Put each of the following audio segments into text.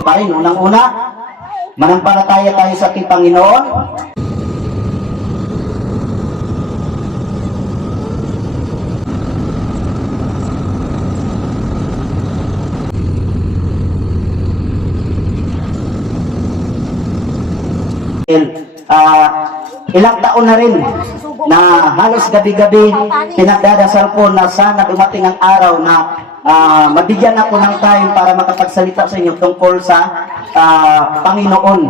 Pa rin, unang-una, manampalataya tayo sa ating Panginoon. Ilang taon na rin na halos gabi-gabi pinagdadasal ko na sana dumating ang araw na mabigyan ako ng time para makapagsalita sa inyo tungkol sa Panginoon.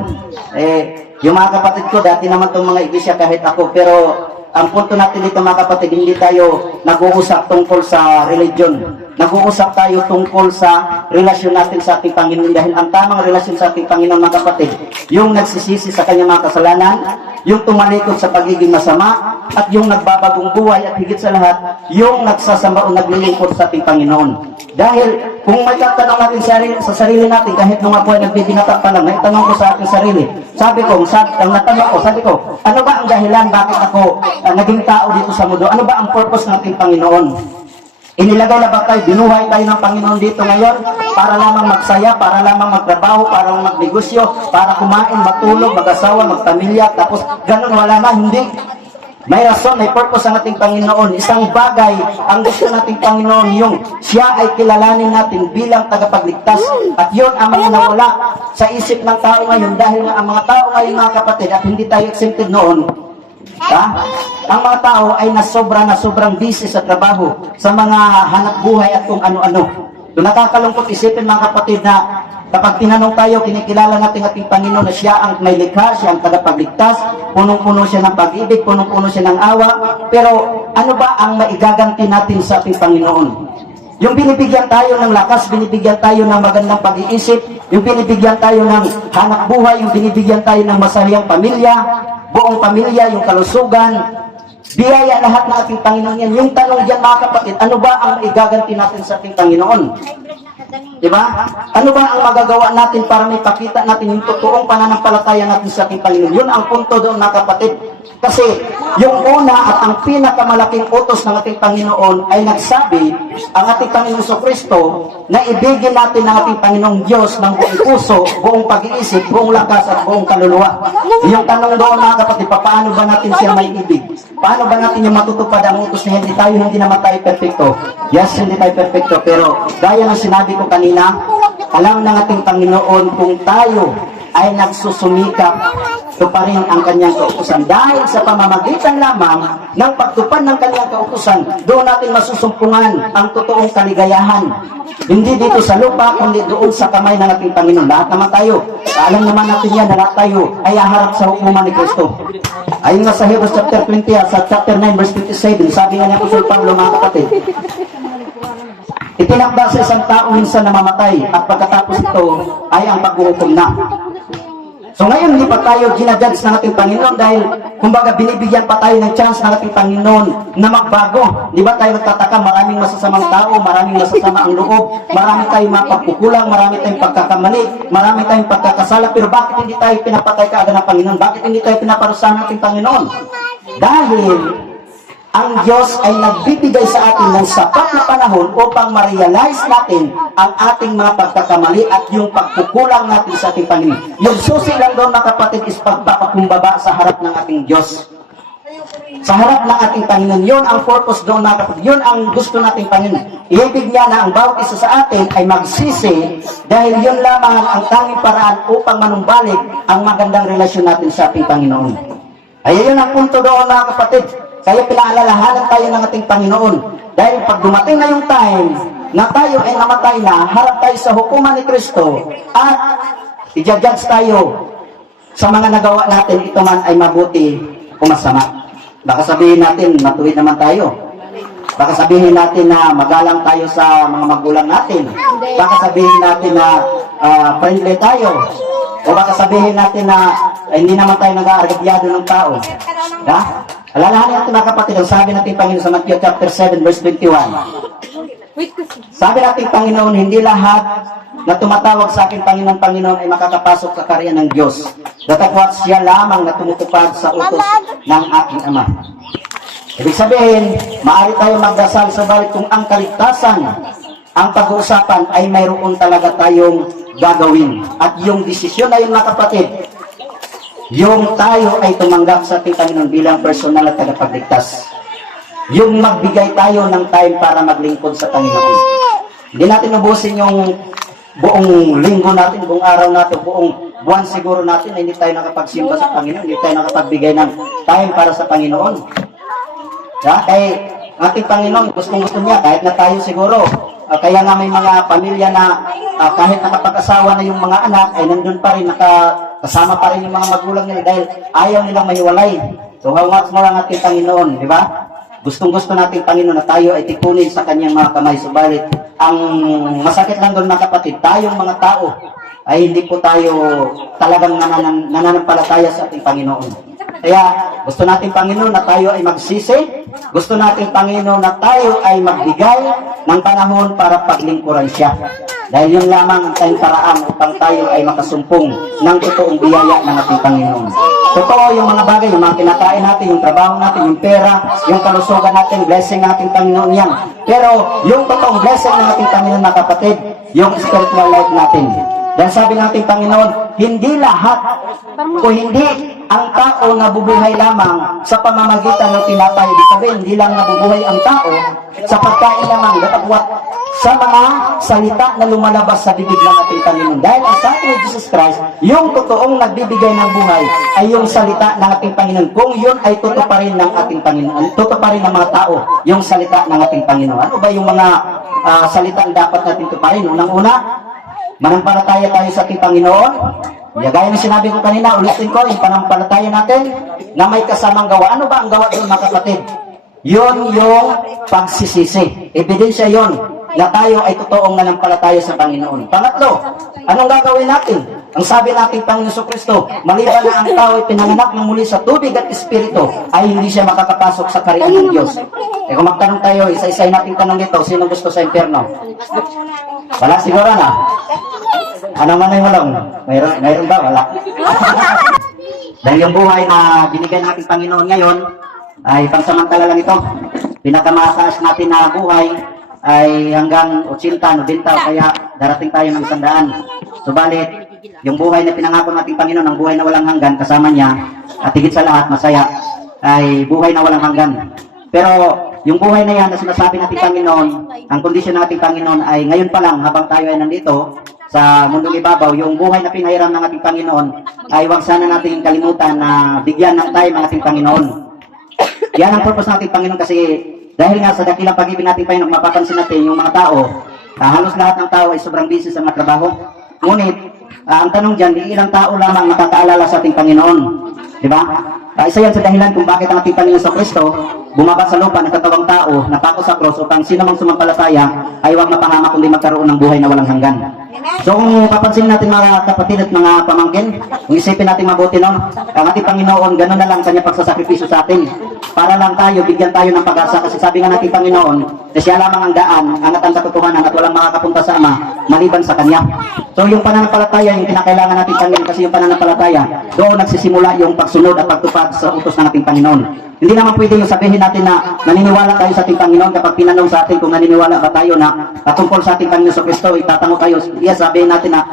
Yung mga kapatid ko, dati naman itong mga iglesia kahit ako, pero ang punto natin dito mga kapatid, hindi tayo nag-uusap tungkol sa religion. Nag-uusap tayo tungkol sa relasyon natin sa ating Panginoon, dahil ang tamang relasyon sa ating Panginoon mga kapatid, yung nagsisisi sa kanyang mga kasalanan, yung tumalikod sa pagiging masama, at yung nagbabagong buhay, at higit sa lahat, yung nagsasamba o naglilingkod sa ating Panginoon. Dahil kung may tatanong natin sa sarili natin, kahit nung ako ay nagbibinata pa lang, may tanong ko sa ating sarili. Sabi ko, ano ba ang dahilan bakit ako naging tao dito sa mundo? Ano ba ang purpose ng ating Panginoon? Inilagay na ba tayo, binuhay tayo ng Panginoon dito ngayon para lamang magsaya, para lamang magtrabaho, para lamang magnegosyo, para kumain, matulog, mag-asawa, magpamilya, tapos ganun wala na, hindi. May rason, may purpose ang ating Panginoon. Isang bagay, ang gusto nating Panginoon, yung siya ay kilalanin natin bilang tagapagligtas. At yun ang mga nawala sa isip ng tao ngayon, dahil nga ang mga tao ngayon mga kapatid, at hindi tayo exempted noon, ang mga tao ay na sobrang busy sa trabaho, sa mga hanap buhay at kung ano-ano. So, nakakalungkot isipin mga kapatid na kapag tinanong tayo, kinikilala natin ating Panginoon na siya ang may likha, siya ang tagapagligtas, punong-puno siya ng pag-ibig, punong-puno siya ng awa, pero ano ba ang maigaganti natin sa ating Panginoon? Yung binibigyan tayo ng lakas, binibigyan tayo ng magandang pag-iisip, yung binibigyan tayo ng hanap buhay, yung binibigyan tayo ng masayang pamilya, buong pamilya, yung kalusugan, biyaya lahat ng ating Panginoon yan. Yung tanong dyan mga kapatid, ano ba ang igaganti natin sa ating Panginoon? Diba? Ano ba ang magagawa natin para may pakita natin yung totoong pananampalataya natin sa ating Panginoon? Yun ang punto doon mga kapatid. Kasi yung una at ang pinakamalaking utos ng ating Panginoon ay nagsabi, ang ating Panginoon Kristo, na ibigin natin ng ating Panginoong Diyos ng buong puso, buong pag-iisip, buong lakas at buong kaluluwa. Yung tanong doon mga kapatid, paano ba natin siya may ibig? Paano ba natin yung matutupad ang utos na hindi naman tayo perfecto? Yes, hindi tayo perfecto, pero gaya ng sinabi ko kanina, alam ng ating Panginoon kung tayo ay nagsusumikap, tuparin ang kanyang kautusan. Dahil sa pamamagitan lamang ng pagtupad ng kanyang kautusan, doon natin masusumpungan ang totoong kaligayahan. Hindi dito sa lupa, kundi doon sa kamay ng ating Panginoon. Lahat naman tayo, alam naman natin yan na lahat tayo ay haharap sa hukuman ni Kristo. Ayon nga sa Hebrews chapter 20, sa chapter 9 verse 27, sabi nga niya Apostol Pablo mga kapatid, itinakda sa isang tao minsan na mamatay, at pagkatapos ito ay ang paghuhukom na. So ngayon, hindi pa tayo ginajudge ng ating Panginoon dahil, kumbaga, binibigyan pa tayo ng chance ng ating Panginoon na magbago. Di ba tayo nagtataka, maraming masasamang tao, maraming masasama ang loob, marami tayong mapagkukulang, marami tayong pagkakamali, marami tayong pagkakasala, pero bakit hindi tayo pinapatay kaagad ng Panginoon? Bakit hindi tayo pinaparusahan ng ating Panginoon? Dahil ang Diyos ay nagbibigay sa atin ng sapat na panahon upang ma-realize natin ang ating mga pagkakamali at yung pagkukulang natin sa ating Panginoon. Yung susi lang doon mga kapatid is pagpapakumbaba sa harap ng ating Diyos. Sa harap ng ating Panginoon. Yun ang purpose doon mga kapatid. Yun ang gusto nating Panginoon. Iibig niya na ang bawat isa sa atin ay magsisi dahil yun lamang ang tanging paraan upang manumbalik ang magandang relasyon natin sa ating Panginoon. Ay yun ang punto doon mga kapatid. Kaya pinaalalahanan tayo ng ating Panginoon. Dahil pag dumating na yung time na tayo ay namatay na, harap tayo sa hukuman ni Kristo, at i-judge tayo sa mga nagawa natin, ito man ay mabuti o masama. Baka sabihin natin, matuwid naman tayo. Baka sabihin natin na magalang tayo sa mga magulang natin. Baka sabihin natin na friendly tayo. O baka sabihin natin na hindi naman tayo nag-aargabyado ng tao. Alalahanin natin mga kapatid, ang sabi natin Panginoon sa Matthew chapter 7 verse 21. Sabi natin Panginoon, hindi lahat na tumatawag sa akin Panginoon ay makakapasok sa karya ng Diyos. Datapwat siya lamang na tumutupad sa utos ng aking Ama. Ibig sabihin, maaari tayo magdasal, subalit kung ang kaligtasan ang pag-uusapan ay mayroon talaga tayong gagawin. At yung desisyon na yun, mga kapatid, yung tayo ay tumanggap sa ating Panginoon bilang personal at tagapagligtas. Yung magbigay tayo ng time para maglingkod sa Panginoon. Hindi natin ubusin yung buong linggo natin, buong araw natin, buong buwan siguro natin na hindi tayo nakapagsimba sa Panginoon, hindi tayo nakapagbigay ng time para sa Panginoon. Kaya ating Panginoon, gusto niya, kahit na tayo siguro, kaya nga may mga pamilya na kahit nakapag-asawa na yung mga anak, ay nandun pa rin, kasama pa rin yung mga magulang nila dahil ayaw nilang mahiwalay. So how much more ang ating Panginoon, di ba? Gustong-gusto natin Panginoon na tayo ay tipunin sa kanyang mga kamay. Subalit, ang masakit lang doon mga kapatid, tayong mga tao ay hindi po tayo talagang nananampalataya sa ating Panginoon. Kaya gusto natin Panginoon na tayo ay magsisi. Gusto natin Panginoon na tayo ay magbigay ng panahon para paglingkuran siya. Dahil yun lamang ang tayong paraan upang tayo ay makasumpong ng totoong biyaya ng ating Panginoon. Totoo yung mga bagay, yung mga kinakain natin, yung trabaho natin, yung pera, yung kalusugan natin, blessing natin Panginoon yan. Pero yung totoong blessing ng ating Panginoon mga kapatid, yung spiritual life natin. Dahil sabi ng ating Panginoon, hindi lahat o hindi ang tao nabubuhay lamang sa pamamagitan ng tinapay. Ibig sabihin, hindi lang nabubuhay ang tao sa pagkain lamang, datapwat sa mga salita na lumalabas sa bibig ng ating Panginoon. Dahil ang sabi ni Jesus Christ, yung totoong nagbibigay ng buhay ay yung salita ng ating Panginoon. Kung yun ay tutuparin ng ating Panginoon, tutuparin ng mga tao yung salita ng ating Panginoon. Ano ba yung mga salita ang dapat natin tuparin? Unang-una, manampalataya tayo sa ating Panginoon. Gaya ng sinabi ko kanina, ulitin ko, yung panampalataya natin na may kasamang gawa. Ano ba ang gawa doon mga kapatid? Yun yung pagsisisi. Ebidensya yun na tayo ay totoong nanampalataya sa Panginoon. Pangatlo, anong gagawin natin? Ang sabi natin Panginoon Kristo, maliban na ang tao ay pinanganak ng muli sa tubig at espiritu, ay hindi siya makakapasok sa kaharian ng Diyos. Kung magtanong tayo, isa-isay nating tanong dito, sino gusto sa impyerno? Wala siguro na. Ano man ay walang? Mayroon ba? Wala. Dahil yung buhay na binigay natin Panginoon ngayon ay pansamantala lang ito. Pinakamataas natin na buhay ay hanggang 80, 90, kaya darating tayo ng 100. Subalit, yung buhay na pinangako nating Panginoon, ang buhay na walang hanggan, kasama niya, at higit sa lahat, masaya, ay buhay na walang hanggan. Pero, yung buhay na yan na sinasabi nating Panginoon, ang kondisyon nating Panginoon ay ngayon pa lang, habang tayo ay nandito, sa mundong ibabaw, yung buhay na pinahiram ng ating Panginoon, ay huwag sana natin kalimutan na bigyan ng time ang ating Panginoon. Yan ang purpose nating Panginoon kasi dahil nga sa dakilang pag-ibig natin Panginoon, mapapansin natin yung mga tao, halos lahat ng tao ay sobrang busy sa mga trabaho. Ngunit, ang tanong dyan, di ilang tao lamang nakakaalala sa ating Panginoon. Di ba? Isa yan sa dahilan kung bakit ang ating Panginoon sa Kristo bumaba sa lupa, nagkatawang tao, napako sa cross upang sino mang sumampalataya ay huwag mapahamak kundi magkaroon ng buhay na walang hanggan. So kung papansin natin mga kapatid at mga pamangkin, kung isipin natin mabuti no, ang ating Panginoon, gano'n na lang kanya pagsasakripisyo sa atin. Para lang tayo, bigyan tayo ng pag-asa kasi sabi nga natin Panginoon, na siya lamang ang daan, angat ang katotohanan at walang makakapunta sa Ama maliban sa Kanya. So yung pananampalataya, yung kinakailangan natin Panginoon kasi yung pananampalataya, doon nagsisimula yung pagsunod at pagtupad sa utos ng ating Panginoon. Hindi naman pwede yung sabihin natin na naniniwala tayo sa ating Panginoon kapag tinanong sa atin kung naniniwala ba tayo na tungkol sa ating Panginoon sa Kristo, itatanong tayo, yes, sabihin natin na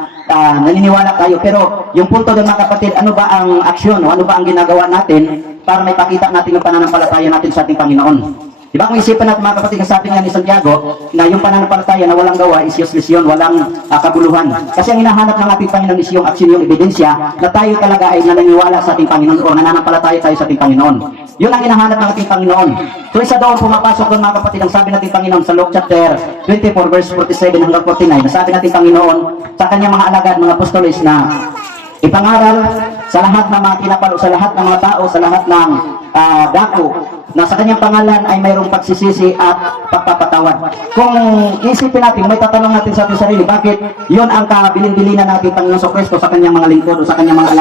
naniniwala tayo. Pero yung punto doon mga kapatid, ano ba ang aksyon o ano ba ang ginagawa natin para may pakita natin yung pananampalataya natin sa ating Panginoon? Diba kung isipin natin mga kapatid, sabi nga ni Santiago na yung pananampalataya na walang gawa is useless yun, walang kabuluhan. Kasi ang hinahanap ng ating Panginoon is yung aksyon, yung ebidensya na tayo talaga ay naniniwala sa ating Panginoon o nananampalataya tayo sa ating Panginoon. Yun ang hinahanap ng ating Panginoon. So isa doon pumapasok doon mga kapatid ang sabi nating Panginoon sa Luke chapter 24 verse 47 hanggang 49. Nasabi nating Panginoon sa kanyang mga alagad, mga apostoles na ipangaral sa lahat ng mga kinapalo, sa lahat ng mga tao, sa lahat ng dako, na sa kanyang pangalan ay mayroong pagsisisi at pagpapatawad. Kung isipin natin, may tatanong natin sa ating sarili, bakit yun ang kabilin-bilinan natin Panginoon sa Kristo sa kanyang mga lingkod o sa kanyang mga alagad?